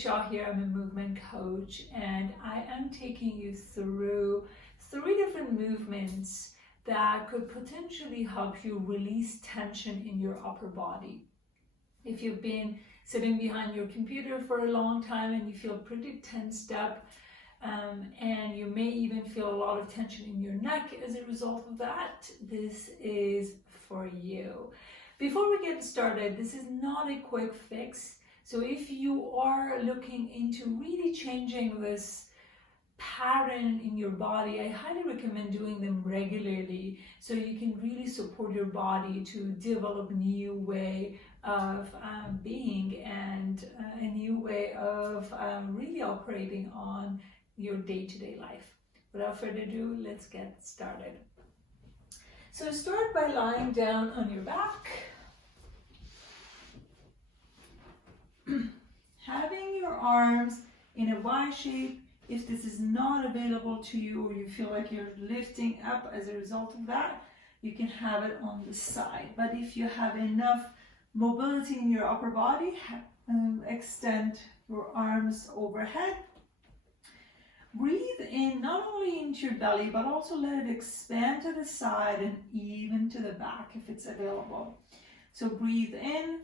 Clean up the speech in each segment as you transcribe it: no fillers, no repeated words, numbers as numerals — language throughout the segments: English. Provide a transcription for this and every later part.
Shaw here. I'm a movement coach, and I am taking you through 3 different movements that could potentially help you release tension in your upper body. If you've been sitting behind your computer for a long time and you feel pretty tensed up, and you may even feel a lot of tension in your neck as a result of that, this is for you. Before we get started, this is not a quick fix. So if you are looking into really changing this pattern in your body, I highly recommend doing them regularly so you can really support your body to develop a new way of being and a new way of really operating on your day-to-day life. Without further ado, let's get started. So start by lying down on your back. Having your arms in a Y shape. If this is not available to you or you feel like you're lifting up as a result of that, you can have it on the side. But if you have enough mobility in your upper body, extend your arms overhead. Breathe in not only into your belly, but also let it expand to the side and even to the back if it's available. So breathe in.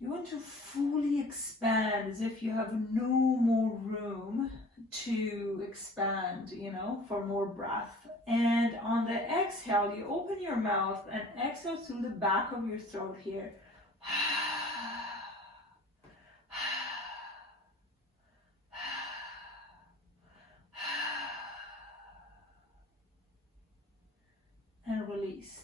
You want to fully expand as if you have no more room to expand, for more breath. And on the exhale, you open your mouth and exhale through the back of your throat here. And release.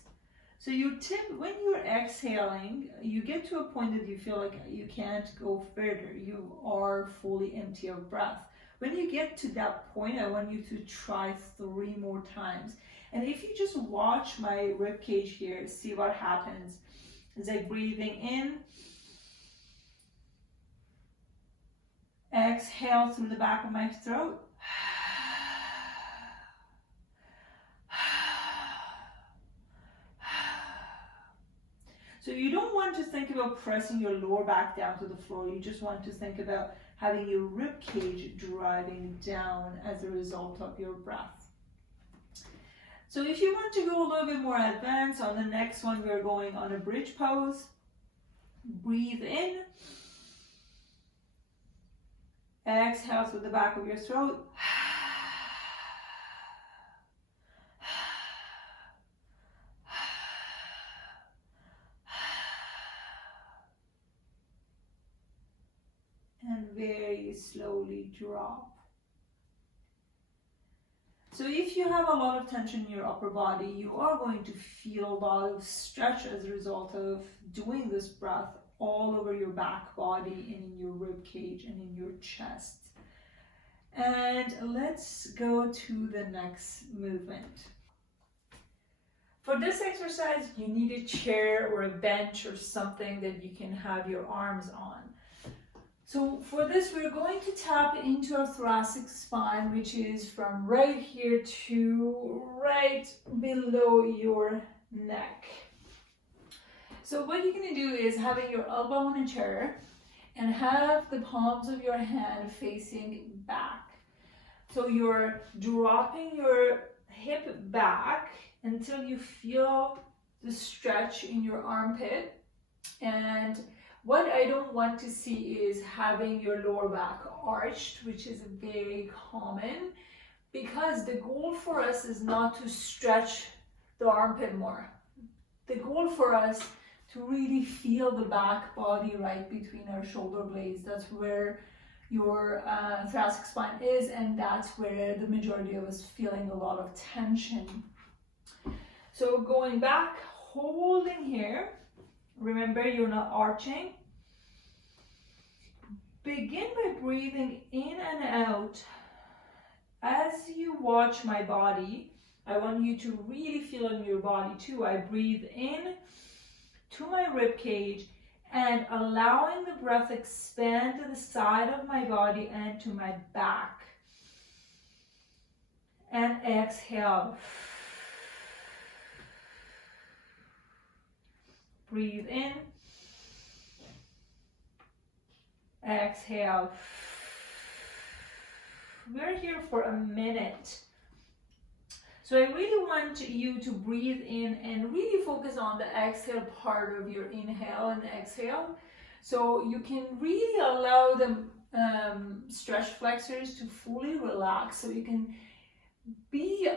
So your tip, when you're exhaling, you get to a point that you feel like you can't go further. You are fully empty of breath. When you get to that point, I want you to try 3 more times. And if you just watch my rib cage here, see what happens. It's like breathing in. Exhale through the back of my throat. So you don't want to think about pressing your lower back down to the floor. You just want to think about having your rib cage driving down as a result of your breath. So if you want to go a little bit more advanced, on the next one we're going on a bridge pose. Breathe in. Exhale through the back of your throat. And very slowly drop. So if you have a lot of tension in your upper body, you are going to feel a lot of stretch as a result of doing this breath all over your back body and in your rib cage and in your chest. And let's go to the next movement. For this exercise, you need a chair or a bench or something that you can have your arms on. So for this, we're going to tap into our thoracic spine, which is from right here to right below your neck. So what you're going to do is having your elbow on a chair and have the palms of your hand facing back. So you're dropping your hip back until you feel the stretch in your armpit. And what I don't want to see is having your lower back arched, which is very common, because the goal for us is not to stretch the armpit more. The goal for us to really feel the back body right between our shoulder blades. That's where your thoracic spine is, and that's where the majority of us feeling a lot of tension. So going back, holding here. Remember, you're not arching. Begin by breathing in and out. As you watch my body, I want you to really feel in your body too. I breathe in to my rib cage and allowing the breath expand to the side of my body and to my back. And exhale. Breathe in. exhale. We're here for a minute. So I really want you to breathe in and really focus on the exhale part of your inhale and exhale. So you can really allow the stretch flexors to fully relax, so you can be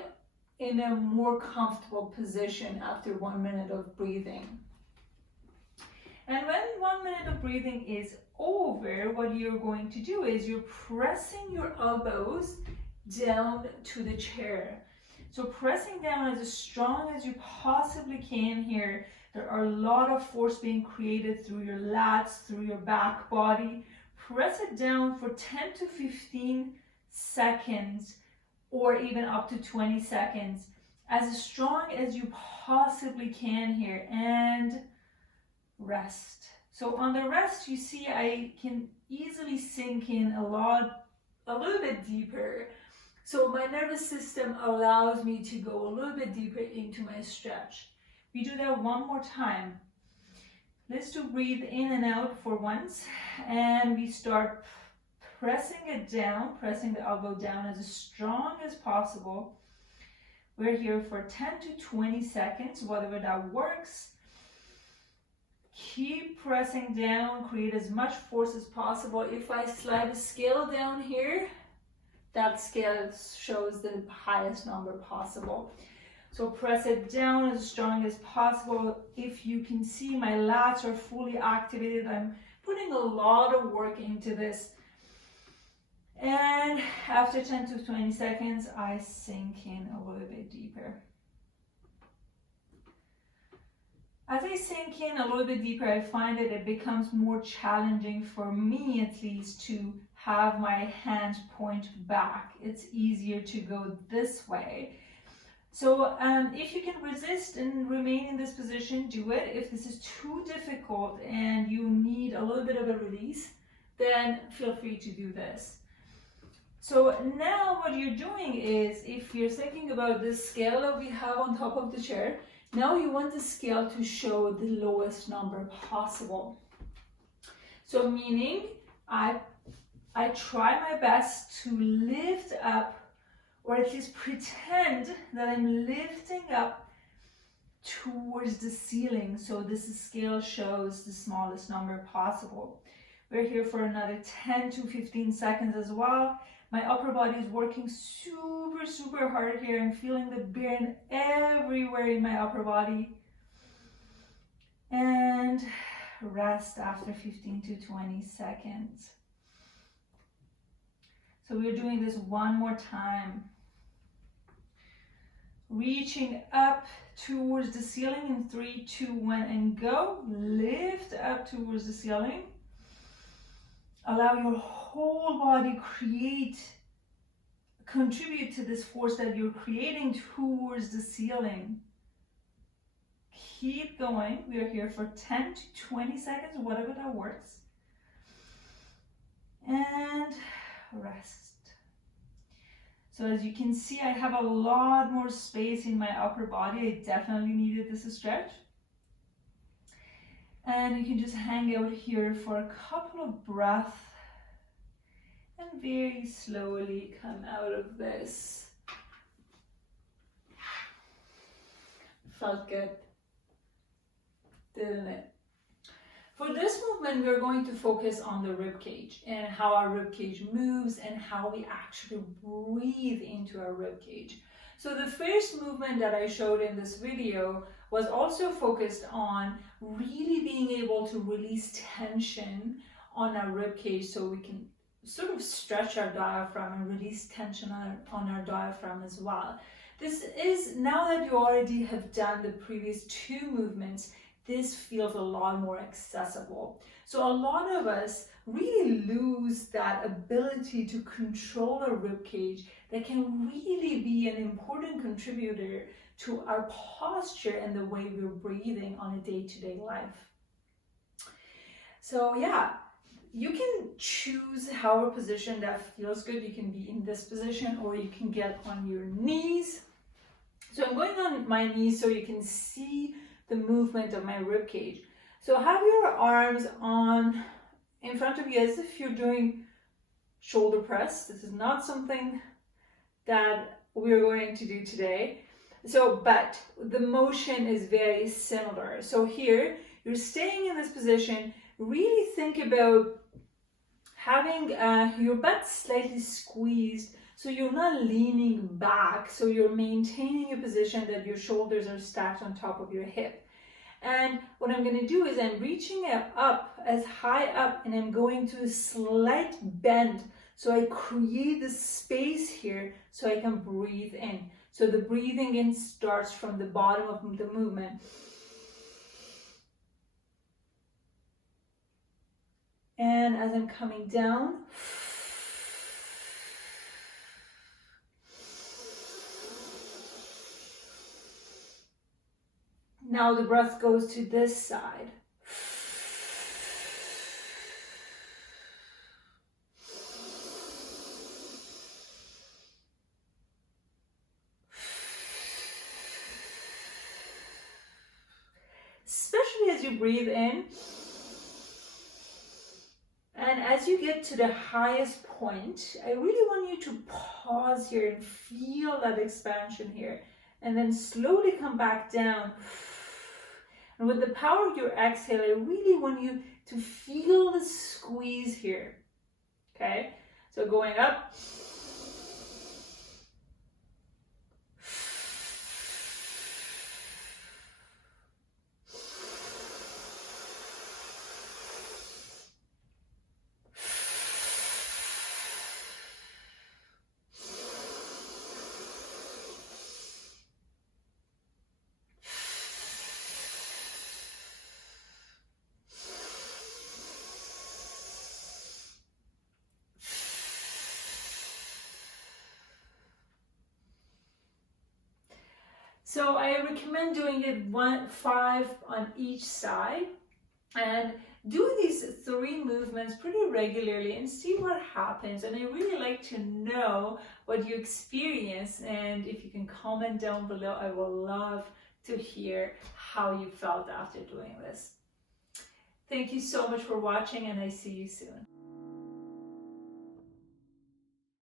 in a more comfortable position after 1 minute of breathing. And when 1 minute of breathing is over, what you're going to do is you're pressing your elbows down to the chair. So pressing down as strong as you possibly can here. There are a lot of force being created through your lats, through your back body. Press it down for 10 to 15 seconds or even up to 20 seconds. As strong as you possibly can here, and rest. So on the rest, you see I can easily sink in a little bit deeper. So my nervous system allows me to go a little bit deeper into my stretch. We do that one more time. Let's do breathe in and out for once. And we start pressing it down, pressing the elbow down as strong as possible. We're here for 10 to 20 seconds, whatever that works. Keep pressing down, create as much force as possible. If I slide the scale down here, that scale shows the highest number possible. So press it down as strong as possible. If you can see, my lats are fully activated. I'm putting a lot of work into this. And after 10 to 20 seconds, I sink in a little bit deeper. As I sink in a little bit deeper, I find that it becomes more challenging for me, at least, to have my hands point back. It's easier to go this way. So if you can resist and remain in this position, do it. If this is too difficult and you need a little bit of a release, then feel free to do this. So now what you're doing is, if you're thinking about this scale that we have on top of the chair, now you want the scale to show the lowest number possible. So meaning I try my best to lift up, or at least pretend that I'm lifting up towards the ceiling. So this scale shows the smallest number possible. We're here for another 10 to 15 seconds as well. My upper body is working super hard here. I'm feeling the burn everywhere in my upper body. And rest after 15 to 20 seconds. So we're doing this one more time. Reaching up towards the ceiling in 3, 2, 1, and go. Lift up towards the ceiling. Allow your whole body contribute to this force that you're creating towards the ceiling. Keep going. We are here for 10 to 20 seconds, whatever that works. And rest. So as you can see, I have a lot more space in my upper body. I definitely needed this stretch. And you can just hang out here for a couple of breaths and very slowly come out of this. Felt good, didn't it? For this movement, we're going to focus on the rib cage and how our rib cage moves and how we actually breathe into our rib cage. So the first movement that I showed in this video was also focused on really being able to release tension on our rib cage, so we can sort of stretch our diaphragm and release tension on our diaphragm as well. This is, now that you already have done the previous two movements, this feels a lot more accessible. So a lot of us really lose that ability to control our rib cage that can really be an important contributor to our posture and the way we're breathing on a day-to-day life. So yeah, you can choose however position that feels good. You can be in this position, or you can get on your knees. So I'm going on my knees so you can see the movement of my rib cage. So have your arms on in front of you as if you're doing shoulder press. This is not something that we're going to do today. So, but the motion is very similar. So here, you're staying in this position. Really think about having your butt slightly squeezed, so you're not leaning back, so you're maintaining a position that your shoulders are stacked on top of your hip. And what I'm going to do is I'm reaching up as high up, and I'm going to a slight bend. So I create this space here so I can breathe in. So the breathing in starts from the bottom of the movement. And as I'm coming down, now the breath goes to this side. Especially as you breathe in. And as you get to the highest point, I really want you to pause here and feel that expansion here. And then slowly come back down. And with the power of your exhale, I really want you to feel the squeeze here. Okay? So going up. So I recommend doing it 5 on each side, and do these 3 movements pretty regularly and see what happens. And I really like to know what you experience, and if you can comment down below, I will love to hear how you felt after doing this. Thank you so much for watching, and I see you soon.